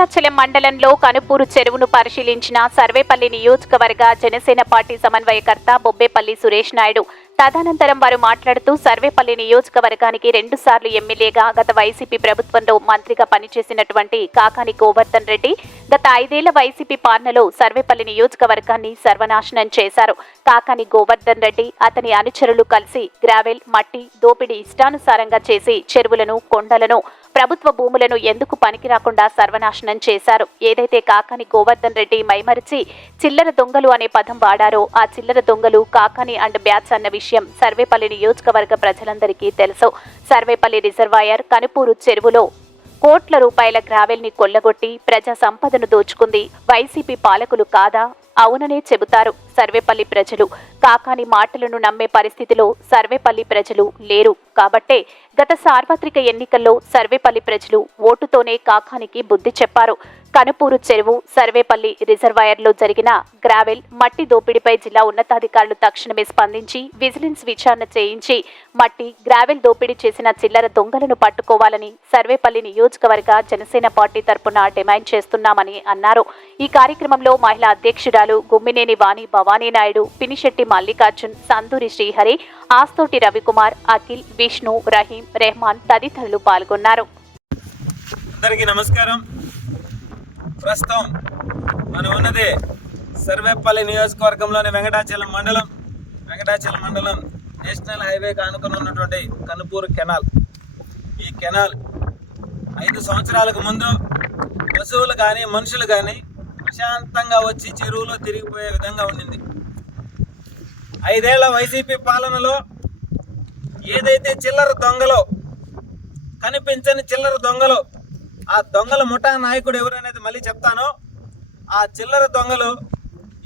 మండలంలో కనుపూరు చెరువును పరిశీలించిన సర్వేపల్లి నియోజకవర్గ జనసేన పార్టీ సమన్వయకర్త బొబ్బేపల్లి సురేష్ నాయుడు. తదనంతరం వారు మాట్లాడుతూ సర్వేపల్లి నియోజకవర్గానికి రెండుసార్లు ఎమ్మెల్యేగా గత వైసీపీ ప్రభుత్వంలో మంత్రిగా పనిచేసినటువంటి కాకాని గోవర్ధన్ రెడ్డి గత ఐదేళ్ళ వైసీపీ పాలనలో సర్వేపల్లి నియోజకవర్గాన్ని సర్వనాశనం చేశారు. కాకాని గోవర్ధన్ రెడ్డి అతని అనుచరులు కలిసి గ్రావెల్ మట్టి దోపిడీ ఇష్టానుసారంగా చేసి చెరువులను కొండలను ప్రభుత్వ భూములను ఎందుకు పనికి రాకుండా సర్వనాశనం చేశారు? ఏదైతే కాకాని గోవర్ధన్ రెడ్డి మైమరిచి చిల్లర దొంగలు అనే పదం వాడారో ఆ చిల్లర దొంగలు కాకాని అండ్ బ్యాట్స్ అన్న విషయం సర్వేపల్లి నియోజకవర్గ ప్రజలందరికీ తెలుసు. సర్వేపల్లి రిజర్వాయర్ కనుపూరు చెరువులో కోట్ల రూపాయల గ్రావెల్ని కొల్లగొట్టి ప్రజా సంపదను దోచుకుంది వైసీపీ పాలకులు కాదా? అవుననే చెబుతారు. సర్వేపల్లి ప్రజలు. కాకాని మాటలను నమ్మే పరిస్థితిలో సర్వేపల్లి ప్రజలు లేరు. కాబట్టే గత సార్వత్రిక ఎన్నికల్లో సర్వేపల్లి ప్రజలు ఓటుతోనే కాకానికి బుద్ధి చెప్పారు. కనుపూరు చెరువు సర్వేపల్లి రిజర్వాయర్లో జరిగిన గ్రావెల్ మట్టి దోపిడీపై జిల్లా ఉన్నతాధికారులు తక్షణమే స్పందించి విజిలెన్స్ విచారణ చేయించి మట్టి గ్రావెల్ దోపిడీ చేసిన చిల్లర దొంగలను పట్టుకోవాలని సర్వేపల్లి నియోజకవర్గ జనసేన పార్టీ తరపున డిమాండ్ చేస్తున్నామని అన్నారు. ఈ కార్యక్రమంలో మహిళా అధ్యక్షురాలు గుమ్మినేని వాణి భవానీ నాయుడు పినిశెట్టి మల్లికార్జున్ సందూరి శ్రీహరి ఆస్తోటి రవికుమార్ అఖిల్ విష్ణు రహీం రెహమాన్ తదితరులు పాల్గొన్నారు. అందరికీ నమస్కారం. ప్రస్తుతం మనం ఉన్నది సర్వేపల్లి నియోజకవర్గంలోని వెంకటాచలం మండలం వెంకటాచలం మండలం నేషనల్ హైవే కానుకొని ఉన్నటువంటి కనుపూరు కెనాల్. ఈ కెనాల్ ఐదు సంవత్సరాలకు ముందు పశువులు కానీ మనుషులు కానీ ప్రశాంతంగా వచ్చి చెరువులో తిరిగిపోయే విధంగా ఉండింది. ఐదేళ్ళ వైసీపీ పాలనలో ఏదైతే చిల్లర దొంగలో కనిపించని చిల్లర దొంగలు ఆ దొంగల ముఠా నాయకుడు ఎవరనేది మళ్ళీ చెప్తాను. ఆ చిల్లర దొంగలు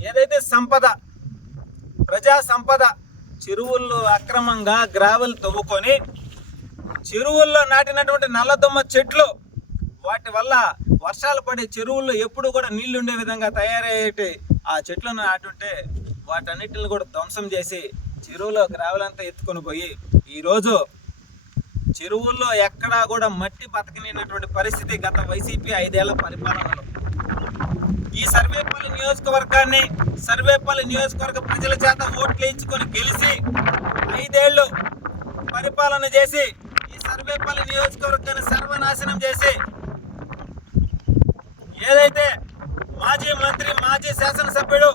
ఏదైతే సంపద ప్రజా సంపద చెరువుల్లో అక్రమంగా గ్రావెల్ తవ్వుకొని చెరువుల్లో నాటినటువంటి నల్లదొమ్మ చెట్లు వాటి వల్ల వర్షాలు పడే చెరువుల్లో ఎప్పుడు కూడా నీళ్ళు ఉండే విధంగా తయారయ్యేటి ఆ చెట్లను నాటుంటే వాటన్నిటిని కూడా ధ్వంసం చేసి చెరువులో గ్రావెల్ ఎత్తుకొని పోయి ఈరోజు చెరువుల్లో ఎక్కడా కూడా మట్టి బతకలేనటువంటి పరిస్థితి గత వైసీపీ ఐదేళ్ళ పరిపాలనలో. ఈ సర్వేపల్లి నియోజకవర్గాన్ని సర్వేపల్లి నియోజకవర్గ ప్రజల చేత ఓట్లు ఇచ్చుకొని గెలిచి ఐదేళ్ళు పరిపాలన చేసి ఈ సర్వేపల్లి నియోజకవర్గాన్ని సర్వనాశనం చేసి ఏదైతే మాజీ మంత్రి మాజీ శాసనసభ్యుడు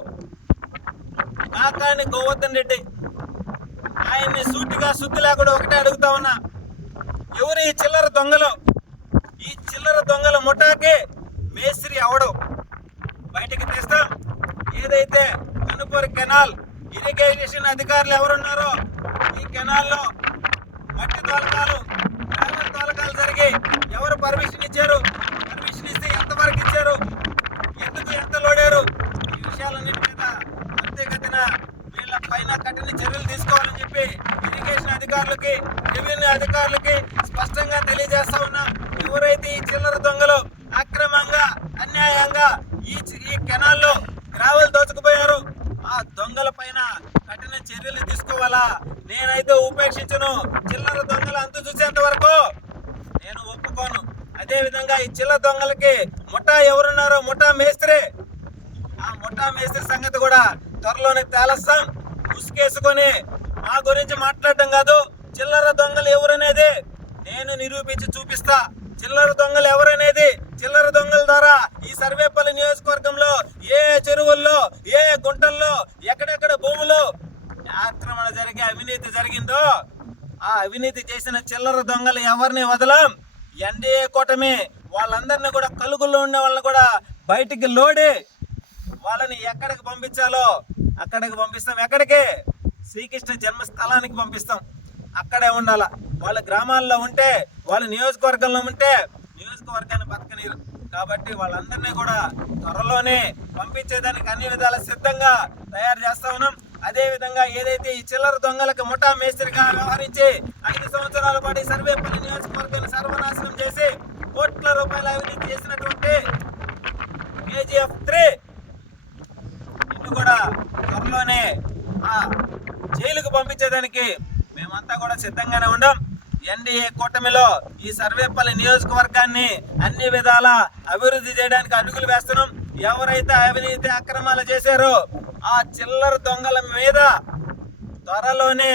కాకాని గోవర్ధన్ రెడ్డి ఆయన్ని సూటిగా శుద్ధి లేకుండా ఒకటే అడుగుతా ఉన్నా. ఎవరు ఈ చిల్లర దొంగలు? ఈ చిల్లర దొంగల ముఠాకి మేస్త్రి అవడం బయటకి తెస్తా. ఏదైతే కనుపూర్ కెనాల్ ఇరిగేషన్ అధికారులు ఎవరున్నారో ఈ కెనాల్లో మట్టి తోలకాలు తోలకాలు జరిగి ఎవరు పర్మిషన్ ఇచ్చారు? పర్మిషన్ ఇస్తే ఎంతవరకు ఇచ్చారు ఎందుకు ఎంత లోడారు ఈ విషయాలన్నిటి మీద అంతేగతిన వీళ్ళ పైన కఠిన చర్యలు తీసుకోవాలని చెప్పి ఇరిగేషన్ అధికారులకి రెవెన్యూ అధికారులకి స్పష్టంగా తెలియజేస్తా ఉన్నాం ఎవరైతే ఈ చిల్లర దొంగలు అక్రమంగా అన్యాయంగా ఈ ఈ కెనాల్లో గ్రావెల్ దోచుకుపోయారు ఆ దొంగల పైన కఠిన చర్యలు తీసుకోవాలా? నేనైతే ఉపేక్షించను చిల్లర దొంగలు అంతు చూసేంత వరకు నేను ఒప్పుకోను. అదే విధంగా ఈ చిల్లర దొంగలకి ముఠా ఎవరున్నారో ముఠా మేస్త్రి ఆ ముఠా మేస్త్రి సంగతి కూడా త్వరలోనే తేలస్తాం. ఉసుకేసుకొని మా గురించి మాట్లాడటం కాదు చిల్లర దొంగలు ఎవరనేది నేను నిరూపించి చూపిస్తా. చిల్లర దొంగలు ఎవరనేది? చిల్లర దొంగల ద్వారా ఈ సర్వేపల్లి నియోజకవర్గంలో ఏ చెరువుల్లో ఏ గుంటల్లో ఎక్కడెక్కడ భూములు ఆక్రమణ జరిగి అవినీతి జరిగిందో ఆ అవినీతి చేసిన చిల్లర దొంగలు ఎవరిని వదలం? ఎన్డీఏ కూటమి వాళ్ళందరినీ కూడా కలుగుల్లో ఉన్న వాళ్ళని కూడా బయటికి లోడి వాళ్ళని ఎక్కడికి పంపించాలో అక్కడికి పంపిస్తాం. ఎక్కడికి? శ్రీకృష్ణ జన్మస్థలానికి పంపిస్తాం. అక్కడే ఉండాల. వాళ్ళ గ్రామాల్లో ఉంటే వాళ్ళ నియోజకవర్గంలో ఉంటే నియోజకవర్గాన్ని బతకనీరు. కాబట్టి వాళ్ళందరినీ కూడా త్వరలోనే పంపించేదానికి అన్ని విధాల సిద్ధంగా తయారు చేస్తా ఉన్నాం. అదే విధంగా ఏదైతే ఈ చిల్లర దొంగలకు ముఠా మేస్త్రిగా వ్యవహరించి ఐదు సంవత్సరాల పాటు సర్వేపల్లి నియోజకవర్గాన్ని సర్వనాశనం చేసి కోట్ల రూపాయల అవినీతి చేసినటువంటి కేజీఎఫ్ త్రీ ఇటు కూడా త్వరలోనే జైలుకు పంపించేదానికి మేమంతా కూడా సిద్ధంగానే ఉండం. ఎన్డీఏ కూటమిలో ఈ సర్వేపల్లి నియోజకవర్గాన్ని అన్ని విధాల అభివృద్ధి చేయడానికి అడుగులు వేస్తున్నాం. ఎవరైతే అవినీతి అక్రమాలు చేశారో ఆ చిల్లర దొంగల మీద త్వరలోనే